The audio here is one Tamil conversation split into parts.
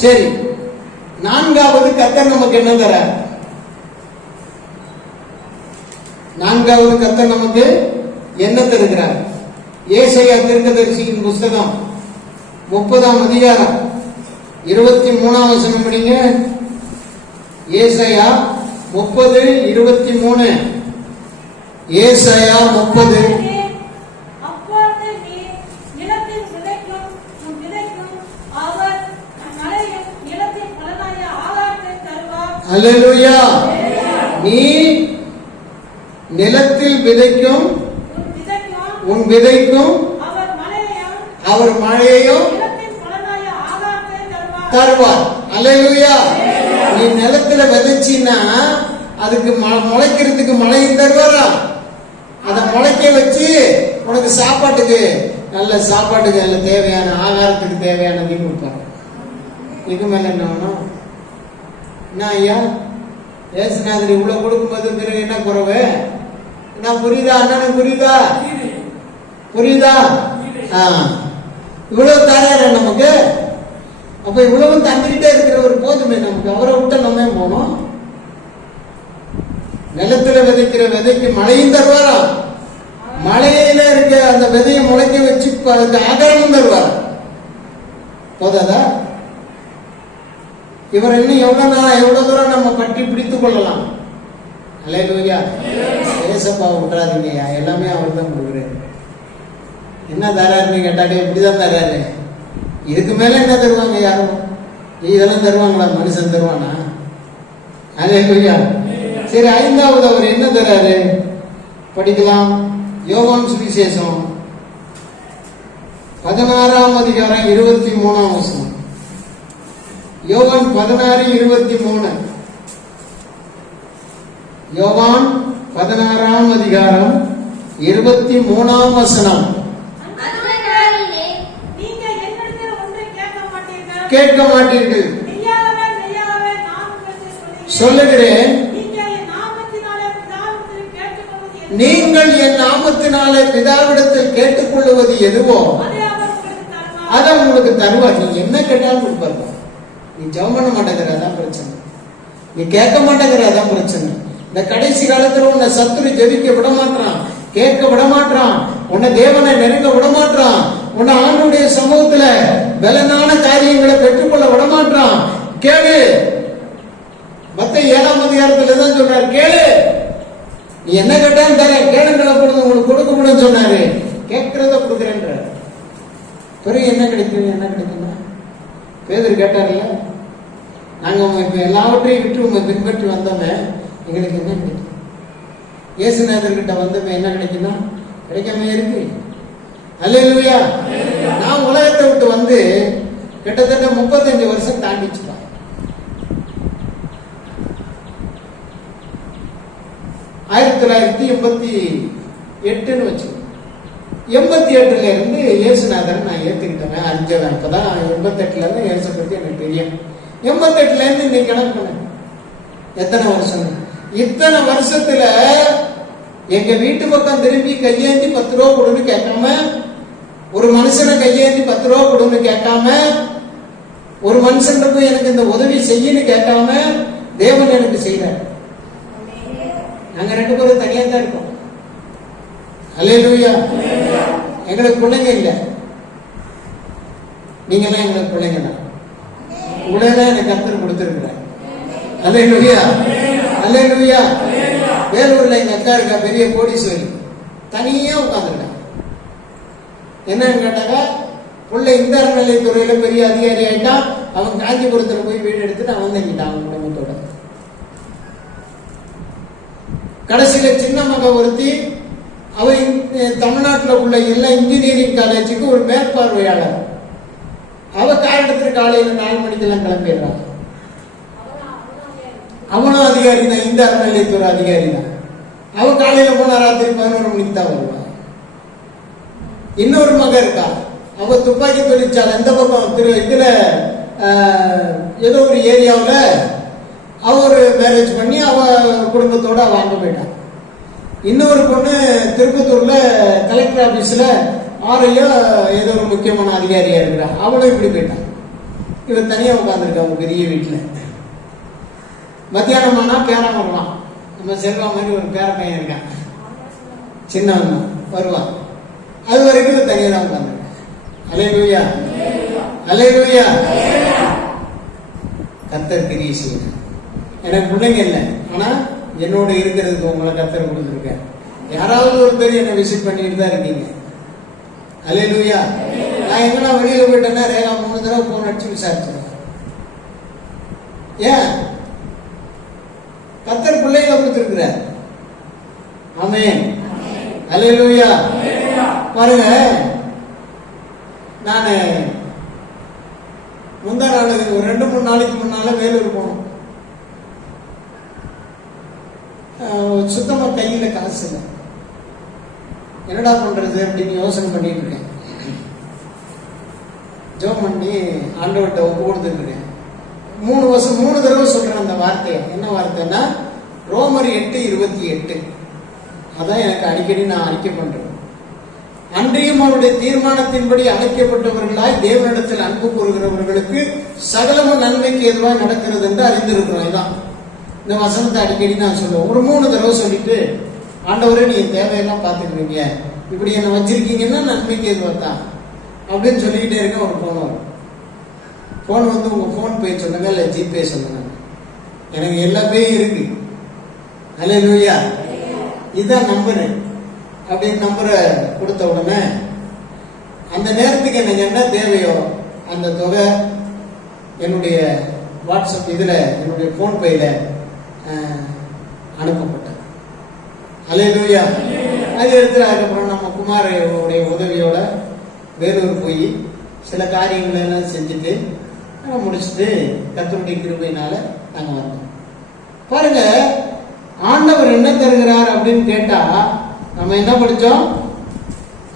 சரி நான்காவது கத்தர் நமக்கு என்ன தர நான்காவது கத்தர் நமக்கு என்ன தருகிறார்? ஏசையா தீர்க்கதரிசியின் புஸ்தகம் முப்பதாம் அதிகாரம் இருபத்தி மூணாம் வசனம் படிங்க. ஏசையா முப்பது இருபத்தி மூணு. ஏசையா முப்பது அப்பொழுது நீ நிலத்தில் விதைக்கும் உன் விதைக்கும் அவர் மழையும் நிலத்தின் பலனாய ஆகாரத்தை தருவார் அல்லேலூயா நீ நிலத்தில் விதைக்கும் உன் விதைக்கும் அவர் மழையையும் தருவார். தருவார் அல்லேலூயா நீ நிலத்துல விதைச்சின்னா அதுக்கு ம- முளைக்கிறதுக்கு மழையும் தருவாரா? அதை முளைக்க வச்சு உனக்கு சாப்பாட்டுக்கு நல்ல சாப்பாட்டுக்கு நல்ல தேவையான ஆகாரத்துக்கு தேவையானதையும் கொடுப்பாரு. இதுக்கு மேல என்ன வேணும்? என்ன ஐயா? ஏசுநாதர் இவ்வளவு கொடுக்கும்போது பிறகு என்ன குறவு? என்ன புரியுதா? அண்ணனுக்கு புரியுதா? புரியுதா? ஆ. இவ்வளவு தராரு நமக்கு. அப்ப இவ்வளவு இருக்கிற ஒரு போதுமே நமக்கு. அவரை விட்டு நம்ம போனோம் நிலத்துல விதைக்கிற விதைக்கு மழையும் தருவாரா? மழையில இருக்க அந்த விதையை முளைக்க வச்சு அதுக்கு ஆதாரமும் தருவாரா? போதாதா? இவர் இன்னும் எவ்வளவு நாள் எவ்வளவு தூரம் நம்ம பற்றி பிடித்துக் கொள்ளலாம்? அலையலூயா ஏசப்பா விட்டுறாதீங்கய்யா எல்லாமே அவர் தான் கொடுக்குறாரு. என்ன தராருன்னு கேட்டாலே இப்படிதான் தராரு. இதுக்கு மேல என்ன தருவாங்க யாரும்? இதெல்லாம் தருவாங்களா? மனுஷன் தருவானா? அலையலூயா சரி ஐந்தாவது அவர் என்ன தராரு? படிக்கலாம். யோகான் சுவிசேஷம். பதினாறாம் அதிகாரம் இருபத்தி மூணாம் வருஷம் யோவான் பதினாறு இருபத்தி மூணு. யோவான் பதினாறாம் அதிகாரம் இருபத்தி மூணாம் வசனம். நீங்க கேட்க மாட்டீர்கள். சொல்லுகிறேன். நீங்க நீங்கள் என் நாமத்தினாலே பிதாவிடத்தில் கேட்டுக்கொள்வது எதுவோ? அதை உங்களுக்கு தருவார். அதை உங்களுக்கு தருவார். நீ என்ன கேட்டாலும் கொடுப்பாரு. நீ ஜெபம் பண்ண மாட்டேங்கிற அதான் பிரச்சனை. நீ கேட்க மாட்டேங்கிற அதான் பிரச்சனை. இந்த கடைசி காலத்துல உன்னை சத்துரு ஜெபிக்க விட மாட்டான் கேட்க விட மாட்டான் உன்னை தேவனை நெருங்க விட மாட்டான் உன்னை ஆண்டுடைய சமூகத்துல பலனான காரியங்களை பெற்றுக்கொள்ள விட மாட்டான் கேளு. மத்த ஏழாம் அதிகாரத்துல தான் சொல்றாரு கேளு. நீ என்ன கேட்டாலும் தர கேளுங்களை கொடுத்து உங்களுக்கு கொடுக்கப்படும் சொன்னாரு. கேட்கறத கொடுக்குறேன்ற பிறகு என்ன கிடைக்கும் என்ன கிடைக்கும்னா? பேதர் கேட்டார்ல நாங்கள் இப்போ எல்லாவற்றையும் விட்டு உங்க பின்பற்றி வந்தவன் எங்களுக்கு என்ன கிடைக்கும்? இயேசுநாதர் கிட்ட என்ன கிடைக்கும்னா கிடைக்காம இருக்கு? அல்லேலூயா. நான் உலகத்தை விட்டு வந்து கிட்டத்தட்ட முப்பத்தஞ்சு வருஷம் தாண்டிச்சுப்பா. ஆயிரத்தி தொள்ளாயிரத்தி எண்பத்தி எட்டுன்னு வச்சு எண்பத்தி எட்டுல இருந்து இயேசுநாதன் நான் ஏத்துக்கிட்டேன் அறிஞ்சவன் அப்பதான் எண்பத்தெட்டுல இருந்து இயேசு பத்தி எனக்கு தெரியும். எண்பத்தெட்டுல இருந்து இன்னைக்கு கணக்கு பண்ணுங்க எத்தனை வருஷம்? இத்தனை வருஷத்துல எங்க வீட்டு பக்கம் திரும்பி கையேந்தி பத்து ரூபா கொடுன்னு கேட்காம ஒரு மனுஷனை கையேந்தி பத்து ரூபா கொடுன்னு கேட்காம ஒரு மனுஷனுக்கும் எனக்கு இந்த உதவி செய்யன்னு கேட்காம தேவன் எனக்கு செய்யறாரு நாங்க ரெண்டு பேரும் தனியா தான் இருக்கோம். அல்லேலூயா எங்களுக்கு பிள்ளைங்க இல்ல. நீங்க எல்லாம் எங்களுக்கு பிள்ளைங்க தான் உடலை எனக்கு கத்தர் கொடுத்துருக்கிறார். அல்ல அல்லேலூயா. வேலூர்ல எங்க அக்கா இருக்கா பெரிய கோடீஸ்வரி. தனியா உட்காந்துருக்கா என்னன்னு கேட்டாக்கா பிள்ளை இந்த அறநிலையத்துறையில பெரிய அதிகாரி ஆயிட்டான் அவன் காஞ்சிபுரத்துல போய் வீடு எடுத்துட்டு அவன் தங்கிட்டான் அவன் குடும்பத்தோட. கடைசியில சின்ன மக ஒருத்தி அவன் தமிழ்நாட்டில் உள்ள எல்லா இன்ஜினியரிங் காலேஜுக்கு ஒரு மேற்பார்வையாளர். அவ காரணத்துக்கு காலையில நாலு மணிக்கெல்லாம் கிளம்பிடுறான். அவனும் அதிகாரி தான் இந்த அறநிலையத்துறை அதிகாரி தான். அவ காலையில போனா ராத்திரி பதினோரு மணிக்கு தான் வருவா. இன்னொரு மக இருக்கா? அவ துப்பாக்கி தொழிற்சாலை எந்த பக்கம் திரு இதுல ஏதோ ஒரு ஏரியாவில் அவ ஒரு மேரேஜ் பண்ணி அவ குடும்பத்தோட வாங்க போயிட்டான் இன்னொரு பொண்ணு திருப்பத்தூர்ல கலெக்டர் ஆபீஸ்ல ஆரையோ ஏதோ ஒரு முக்கியமான அதிகாரியாக இருக்கிறா அவளும் இப்படி போயிட்டான் இவன் தனியாக உட்காந்துருக்கா அவங்க பெரிய வீட்டில் மத்தியானம் ஆனால் பேரன் வருவான். நம்ம செல்வா மாதிரி ஒரு பேர பையன் இருக்கான். சின்னவன் தான், வருவான். அது வரைக்கும் இவன் தனியாக தான் உட்காந்துருக்கேன் அலே லூயா அலே லூயா கத்தர் பெரிய செய்யணும் எனக்கு பிள்ளைங்க இல்லை. ஆனால் என்னோட இருக்கிறதுக்கு உங்களை கத்தர் கொடுத்துருக்கேன் யாராவது ஒருத்தர் என்னை விசிட் பண்ணிட்டு தான் இருக்கீங்க. அலே லூயா நான் எங்கன்னா வெளியில போயிட்டேன்னா ரேகா மூணு தடவை போன் அடிச்சு விசாரிச்சிருவேன். ஏன்? கத்தர் பிள்ளைகளை கொடுத்துருக்கிறார். ஆமே அலே பாருங்க நான் முந்தா நாள் ஒரு ரெண்டு மூணு நாளைக்கு முன்னால வேலூர் போனோம். சுத்தமாக சுத்தமா கையில காசு இல்லை. என்னடா பண்றது அப்படின்னு யோசனை பண்ணிட்டு இருக்கேன். ஜோம் பண்ணி ஆண்டவர்கிட்ட ஒப்பு கொடுத்துருக்கேன் மூணு வருஷம் மூணு தடவை சொல்றேன் அந்த வார்த்தையை. என்ன வார்த்தைன்னா ரோமர் எட்டு இருபத்தி எட்டு. அதான் எனக்கு அடிக்கடி நான் அறிக்கை பண்றேன். அன்றையும் அவருடைய தீர்மானத்தின்படி அழைக்கப்பட்டவர்களாய் தேவனிடத்தில் அன்பு கூறுகிறவர்களுக்கு சகலமும் நன்மைக்கு எதுவாக நடக்கிறது என்று அறிந்திருக்கிறோம். இதான். இந்த வசனத்தை அடிக்கடி நான் சொல்லுவேன். ஒரு மூணு தடவை சொல்லிட்டு ஆண்டவரே நீங்க தேவையெல்லாம் பார்த்துக்கிறீங்க இப்படி என்ன வச்சிருக்கீங்கன்னா நன்மைக்கு இது தான் அப்படின்னு சொல்லிக்கிட்டே இருக்க ஒரு ஃபோன் வரும். ஃபோன் வந்து உங்க ஃபோன் பே சொல்லுங்க இல்லை ஜிபே சொல்லுங்க. எனக்கு எல்லாமே இருக்கு. அல்ல லூயா இதுதான் நம்பரு அப்படின்னு நம்பரை கொடுத்த உடனே அந்த நேரத்துக்கு எனக்கு என்ன தேவையோ அந்த தொகை என்னுடைய வாட்ஸ்அப் இதில் என்னுடைய ஃபோன் பேயில் அனுப்பப்பட்டது. அலே அது எடுத்து அதுக்கப்புறம் நம்ம குமாரோடைய உதவியோட வேலூர் போய் சில காரியங்கள் எல்லாம் செஞ்சுட்டு நாங்கள் முடிச்சுட்டு கத்தருடைய கிருபையினால நாங்கள் வந்தோம். பாருங்க ஆண்டவர் என்ன தருகிறார் அப்படின்னு கேட்டா நம்ம என்ன படித்தோம்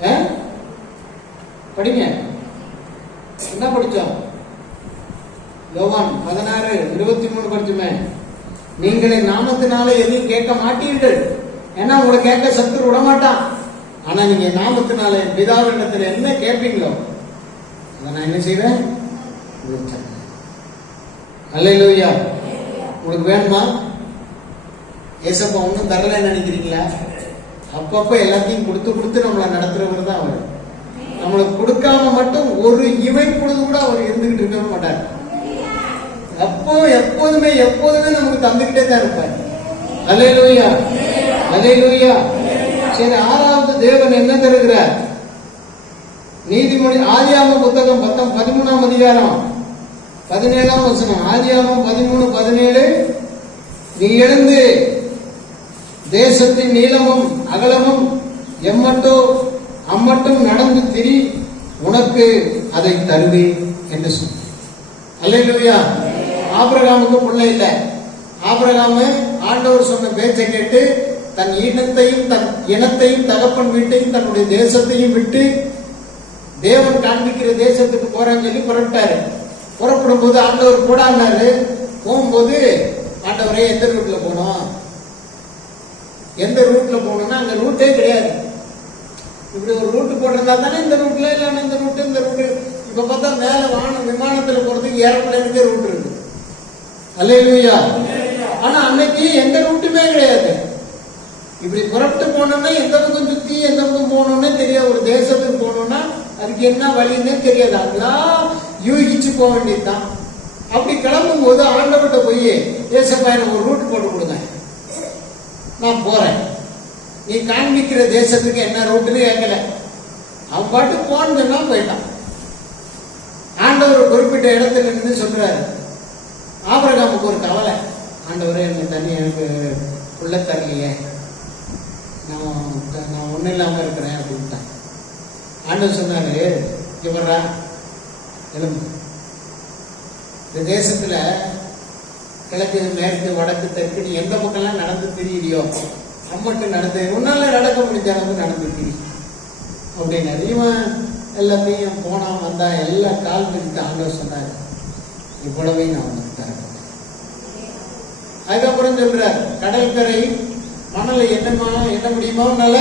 ஆ? படிங்க. என்ன படித்தோம் யோவான் பதினாறு இருபத்தி மூணு படிச்சுமே. நீங்களே நாமத்தினால எதையும் கேட்க மாட்டீர்கள். ஏன்னா உங்களை கேட்க சத்துரு விட மாட்டான் ஆனா நீங்க நாமத்தினால என் பிதாவிடத்துல என்ன கேட்பீங்களோ அதை நான் என்ன செய்வேன்? அல்லையா உங்களுக்கு வேணுமா? ஏசப்பா ஒன்றும் தரலன்னு நினைக்கிறீங்களா? அப்பப்போ எல்லாத்தையும் கொடுத்து கொடுத்து நம்மளை நடத்துறவர் தான் அவர். நம்மளுக்கு கொடுக்காம மட்டும் ஒரு இவை பொழுது கூட அவர் இருந்துகிட்டு இருக்கவே மாட்டார். அப்போ எப்போதுமே எப்போதுமே நமக்கு தந்துகிட்டே தான் இருப்பார். அல்லையா அலையலூயா? சரி ஆறாவது தேவன் என்ன தருகிறார்? நீதிமொழி ஆதியாம புத்தகம் பத்தம் பதிமூணாம் அதிகாரம். பதினேழாம் வசனம். ஆதியாமம் பதிமூணு பதினேழு. நீ எழுந்து தேசத்தின் நீளமும் அகலமும் எம்மட்டோ அம்மட்டும் நடந்து திரி உனக்கு அதை தருவேன் என்று சொன்ன அல்லேலூயா ஆபிரகாமுக்கு பிள்ளை இல்லை. ஆபிரகாம ஆண்டவர் சொன்ன பேச்சை கேட்டு தன் இனத்தையும் தன் இனத்தையும் தகப்பன் வீட்டையும் தன்னுடைய தேசத்தையும் விட்டு தேவன் காண்பிக்கிற தேசத்துக்கு போறான்னு சொல்லி புறப்பட்டாரு. புறப்படும் போது ஆண்டவர் போடான்னாரு போகும்போது ஆண்டவரே எந்த ரூட்ல போனோம்? எந்த ரூட்ல போகணும்னா அங்க ரூட்டே கிடையாது. இப்படி ஒரு ரூட் போட்டிருந்தா தானே இந்த ரூட்ல இல்லைன்னா இந்த ரூட் இந்த ரூட் இப்ப பார்த்தா மேல வானம் விமானத்துல போறதுக்கு ஏரோப்ளைனுக்கே ரூட் இருக்கு. அல்லேலூயா. ஆனா அன்னைக்கு எந்த ரூட்டுமே கிடையாது. இப்படி புறப்பட்டு போனோம்னா எந்த பக்கம் சுத்தி எந்த பக்கம் போகணும்னே தெரியாது. ஒரு தேசத்துக்கு போனோம்னா அதுக்கு என்ன வழின்னே தெரியாது. அதெல்லாம் யூகிச்சு போக வேண்டியதுதான். அப்படி கிளம்பும் போது ஆண்டவர்கிட்ட போய் ஏசப்பா எனக்கு ஒரு ரூட் போட்டு கொடுங்க. நான் போறேன். நீ காண்பிக்கிற தேசத்துக்கு என்ன ரூட்டுன்னு கேட்கல. அவன் பாட்டு போனதுன்னா போயிட்டான். ஆண்டவர் குறிப்பிட்ட இடத்துல நின்று சொல்றாரு. ஆபரகாமுக்கு ஒரு கவலை. ஆண்டவரே எனக்கு தண்ணி எனக்கு உள்ள தரலையே. நான் நான் ஒன்றும் இல்லாமல் இருக்கிறேன் அப்படின்ட்டான். ஆண்டவர் சொன்னார் இவரா எலும்பு இந்த தேசத்தில் கிழக்கு மேற்கு வடக்கு தெற்கு நீ எந்த பக்கம்லாம் நடந்து திரியிறியோ அம்மட்டு நடந்து உன்னால நடக்க முடிஞ்ச அளவுக்கு நடந்து திரி. அப்படின்னு இவன் எல்லாத்தையும் போனான் வந்தா எல்லாம் கால் மிதித்து ஆண்டவர் சொன்னார். இவ்வளவையும் நான் வந்துட்டேன் அதுக்கப்புறம் சொல்றார் கடற்கரை மணலை என்னமா என்ன முடியுமோ உன்னால?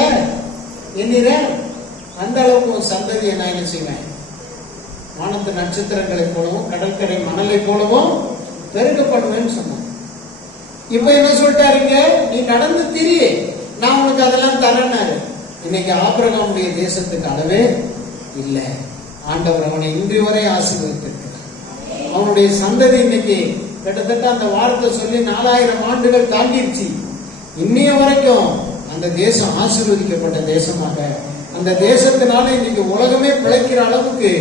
எண்ணிற. அந்த அளவுக்கு உன் சந்ததியை நான் என்ன செய்வேன்? வானத்து நட்சத்திரங்களை போலவும் கடற்கரை மணலை போலவும் பெருக்கப்படுவேன்னு சொன்னான். இப்ப என்ன சொல்லிட்டாருங்க நீ நடந்து திரி. நான் உனக்கு அதெல்லாம் தரேன்னாரு. இன்னைக்கு ஆபிரகாமுடைய தேசத்துக்கு அளவே இல்லை. ஆண்டவர் அவனை இன்று வரை ஆசீர்வதித்திருக்கிறார். அவனுடைய சந்ததி இன்னைக்கு கிட்டத்தட்ட அந்த வார்த்தை சொல்லி நாலாயிரம் ஆண்டுகள் தாண்டிடுச்சு இன்னைய வரைக்கும் அந்த தேசம் ஆசீர்வதிக்கப்பட்ட தேசமாக அந்த தேசத்தினால இன்னைக்கு உலகமே பிழைக்கிற அளவுக்கு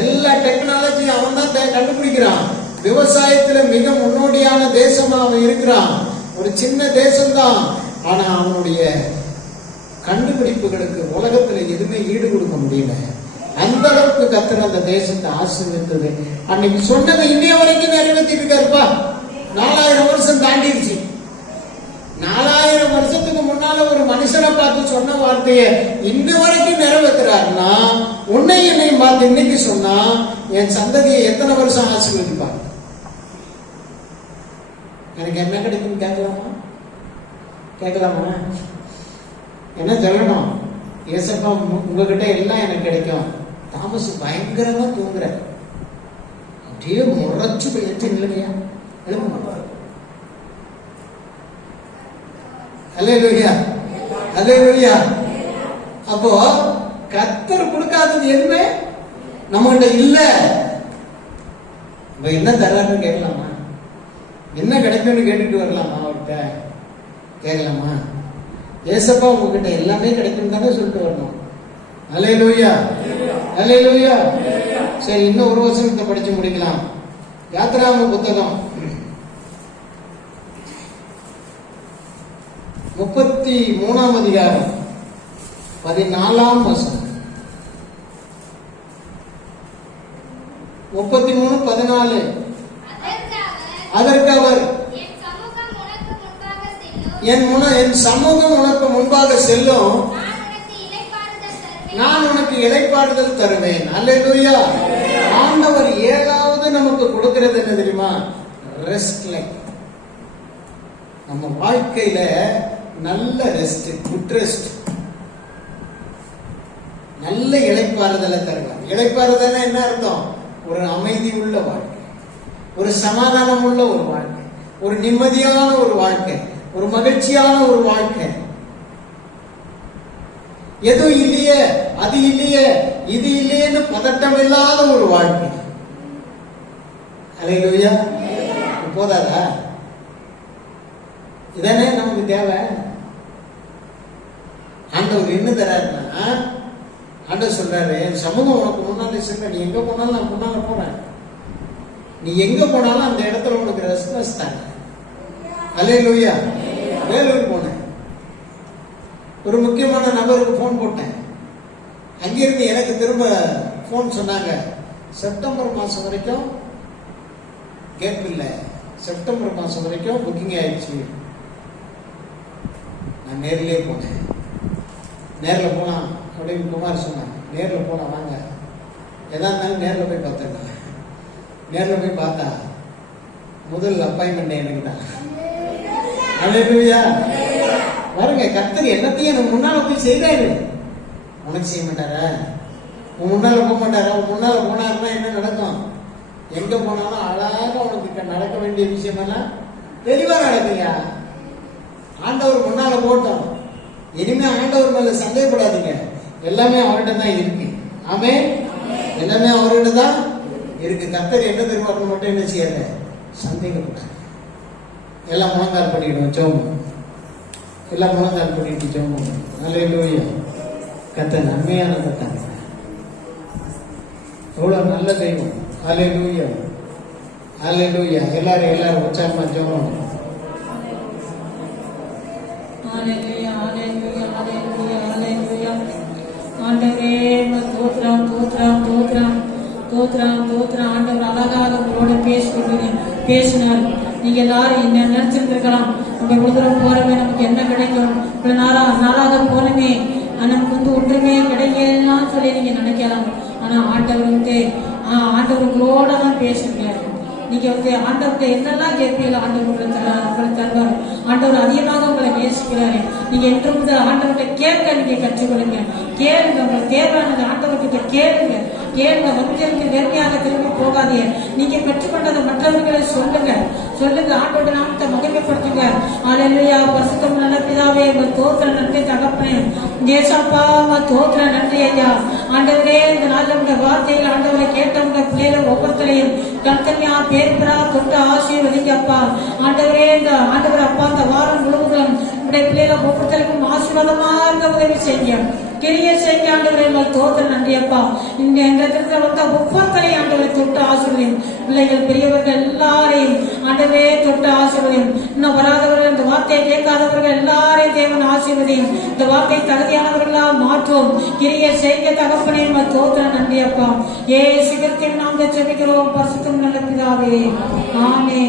எல்லா டெக்னாலஜியும் அவன் தான் கண்டுபிடிக்கிறான். விவசாயத்துல மிக முன்னோடியான தேசமா அவன் இருக்கிறான். ஒரு சின்ன தேசம்தான். ஆனா அவனுடைய கண்டுபிடிப்புகளுக்கு உலகத்துல எதுவுமே ஈடு கொடுக்க முடியல. அந்த அளவுக்கு கத்தர் அந்த தேசத்தை ஆசீர்வதித்தது. அன்னைக்கு சொன்னதை இன்னைய வரைக்கும் நிறைவேற்றிட்டு இருக்காருப்பா நாலாயிரம் வருஷம் தாண்டிடுச்சு நாலாயிரம் வருஷத்துக்கு முன்னால ஒரு மனுஷனை பார்த்து சொன்ன வார்த்தைய இன்ன வரைக்கும் நிறைவேற்றுறாருன்னா உன்னை என்னை பார்த்து இன்னைக்கு சொன்னா என் சந்ததியை எத்தனை வருஷம் ஆசீர்வதிப்பாங்க எனக்கு என்ன கிடைக்கும் கேட்கலாமா? கேட்கலாமா? என்ன சொல்லணும்? ஏசப்பா உங்க- உங்ககிட்ட எல்லாம் எனக்கு கிடைக்கும். தாமஸ் பயங்கரமா தூங்குற அப்படியே முறைச்சு போயிட்டு இல்லையா எழுப்புமா அல்லேலூயா. அல்லேலூயா அப்போ கத்தர் கொடுக்காதது எதுவுமே நம்மகிட்ட இல்ல. இப்ப என்ன தர்றாருன்னு கேட்கலாமா? என்ன கிடைக்கும்னு கேட்டுட்டு வரலாமா அவர்கிட்ட? கேட்கலாமா? ஏசப்பா உங்ககிட்ட எல்லாமே கிடைக்கும் தானே சொல்லிட்டு வரணும். அல்லேலூயா. அல்லேலூயா. சரி இன்னும் ஒரு வருஷத்தை படிச்சு முடிக்கலாம். யாத்திராம புத்தகம். முப்பத்தி மூணாம் அதிகாரம் பதினாலாம் வசனம். முப்பத்தி மூணு பதினாலு. அதற்கு அவர், என் முன என் சமூகம் உனக்கு முன்பாக செல்லும். நான் உனக்கு இடைப்பாடுதல் தருவேன். நான் அல்லேலூயா. ஆண்டவர் ஏழாவது நமக்கு கொடுக்கிறது என்ன தெரியுமா? ரெஸ்ட் லைக் நம்ம வாழ்க்கையில நல்ல ரெஸ்ட் குட் ரெஸ்ட் நல்ல இளைப்பாறுதலை தருவார். இளைப்பாறுதல்னா என்ன அர்த்தம்? ஒரு அமைதி உள்ள வாழ்க்கை. ஒரு சமாதானம் உள்ள ஒரு வாழ்க்கை. ஒரு நிம்மதியான ஒரு வாழ்க்கை. ஒரு மகிழ்ச்சியான ஒரு வாழ்க்கை. எதுவும் இல்லையே அது இல்லையே இது இல்லையேன்னு பதட்டம் இல்லாத ஒரு வாழ்க்கை. அலையா போதாதா? இதானே நமக்கு தேவை? ஆண்டவர் என்ன தராருன்னா ஆண்டவர் சொல்றாரு என் சமூகம் உனக்கு முன்னாலே செல்ல நீ எங்க போனாலும் நான் முன்னால போறேன். நீ எங்க போனாலும் அந்த இடத்துல உனக்கு ரெஸ்பான்ஸ் தாங்க அலையிலுயா வேலூர் போனேன். ஒரு முக்கியமான நபருக்கு ஃபோன் போட்டேன். அங்கிருந்து எனக்கு திரும்ப ஃபோன் சொன்னாங்க செப்டம்பர் மாதம் வரைக்கும் கேப் இல்லை செப்டம்பர் மாதம் வரைக்கும் புக்கிங் ஆயிடுச்சு. நான் நேரிலே போனேன். நேரில் போகலாம் அப்படின்னு குமார் சொன்னாங்க நேரில் போகலாம் வாங்க. எதா இருந்தாலும் நேரில் போய் பார்த்துருக்காங்க நேரில் போய் பார்த்தா முதல் அப்பாயின்மெண்ட் எனக்கு தான். வருங்க பாருங்க எல்லாத்தையும் எனக்கு முன்னால போய் செய்தாரு உனக்கு செய்ய மாட்டாரா? உன் முன்னால போக மாட்டாரா? உன் முன்னால போனாருன்னா என்ன நடக்கும்? எங்க போனாலும் அழகா உனக்கு நடக்க வேண்டிய விஷயமெல்லாம் தெளிவா நடக்குயா ஆண்டவர் முன்னால போட்டோம். இனிமே ஆண்டவர் மேல சந்தேகப்படாதீங்க. எல்லாமே அவர்கிட்ட தான் இருக்கு. ஆமே எல்லாமே அவர்கிட்ட தான் இருக்கு. கத்தர் என்ன தெரியுமா மட்டும் என்ன செய்யாத சந்தேகப்படாது எல்லாம் முழங்கால் பண்ணிக்கணும் ஜோம் எல்லாம் முழங்கால் பண்ணிட்டு ஜோம் நல்ல கத்த நன்மையான கத்தாங்க எவ்வளவு நல்ல தெய்வம். அலை லூயா அலை லூயா எல்லாரும் எல்லாரும் உற்சாகமா ஜோம் ஆண்டவரே உமக்கு ஸ்தோத்திரம் ஸ்தோத்திரம் ஸ்தோத்திரம் ஸ்தோத்திரம் ஆண்டவர் அழகாக உங்களோட பேசிக்கொண்டு பேசினார். நீங்க எல்லாரும் என்ன நினைச்சிருந்திருக்கலாம். நம்ம இவ்வளவு தூரம் போறமே நமக்கு என்ன கிடைக்கும்? இவ்வளவு நாளா நாளாக போனமே. ஆனா, நமக்கு வந்து ஒன்றுமே கிடைக்கலாம் சொல்லி நீங்க நினைக்கலாம். ஆனா ஆண்டவர் வந்து ஆஹ், ஆண்டவர் உங்களோட தான் பேசுகிறார். நீங்க வந்து ஆண்டவர்கிட்ட என்னெல்லாம் கேட்பீங்களோ ஆண்டவர் உங்களை தர- உங்களை தருவார். ஆண்டவர் அதிகமாக நேசிக்கிறாரு நீங்க என்று முதல் ஆண்டவர்கிட்ட கேட்க நீங்க கற்றுக்கொள்ளுங்க. கேளுங்க உங்க தேவையானது ஆண்டவர்கிட்ட கேளுங்க. கேளுங்க மனுஷனுக்கு வெறுமையாக திரும்ப போகாதீங்க நீங்க பெற்றுக்கொண்டதை மற்றவர்களை சொல்லுங்க. சொல்லுங்க ஆண்டோட நாமத்தை மகிமைப்படுத்துங்க. அலையா பசுத்தம் நல்ல பிதாவே உங்க தோத்திர நன்றி தகப்பனே. தேசப்பா உங்க தோத்திர நன்றி ஐயா. ஆண்டவரே இந்த நாளில் உங்க வார்த்தையில் ஆண்டவரை கேட்டவங்க பிள்ளைகள் ஒவ்வொருத்தரையும் கர்த்தன்யா பேர் பெறா தொட்டு ஆசீர்வதிங்கப்பா ஆண்டவரே அப்பா இந்த வாரம் முழுவதும் உடைய பிள்ளைகளை ஒவ்வொருத்தருக்கும் ஆசீர்வாதமாக உதவி செய்யும் கிரிய செய்ய ஆண்டவரை உங்கள் தோத்திர நன்றியப்பா இந்த இந்த இடத்துல வந்த ஒவ்வொருத்தரையும் ஆண்டவரை தொட்டு ஆசீர்வதியும் பிள்ளைகள் பெரியவர்கள் எல்லாரையும் ஆண்டவே தொட்டு ஆசீர்வதியும் இன்னும் வராதவர்கள் இந்த வார்த்தையை கேட்காதவர்கள் எல்லாரையும் தேவன் ஆசீர்வதியும் இந்த வார்த்தை தகுதியானவர்களா மாற்றுவோம் கிரிய செய்ய தகப்பனே உங்கள் தோத்திர நன்றியப்பா ஏ சிகரத்தில் நாம் செபிக்கிறோம் பரிசுத்தம் நல்ல பிதாவே ஆமே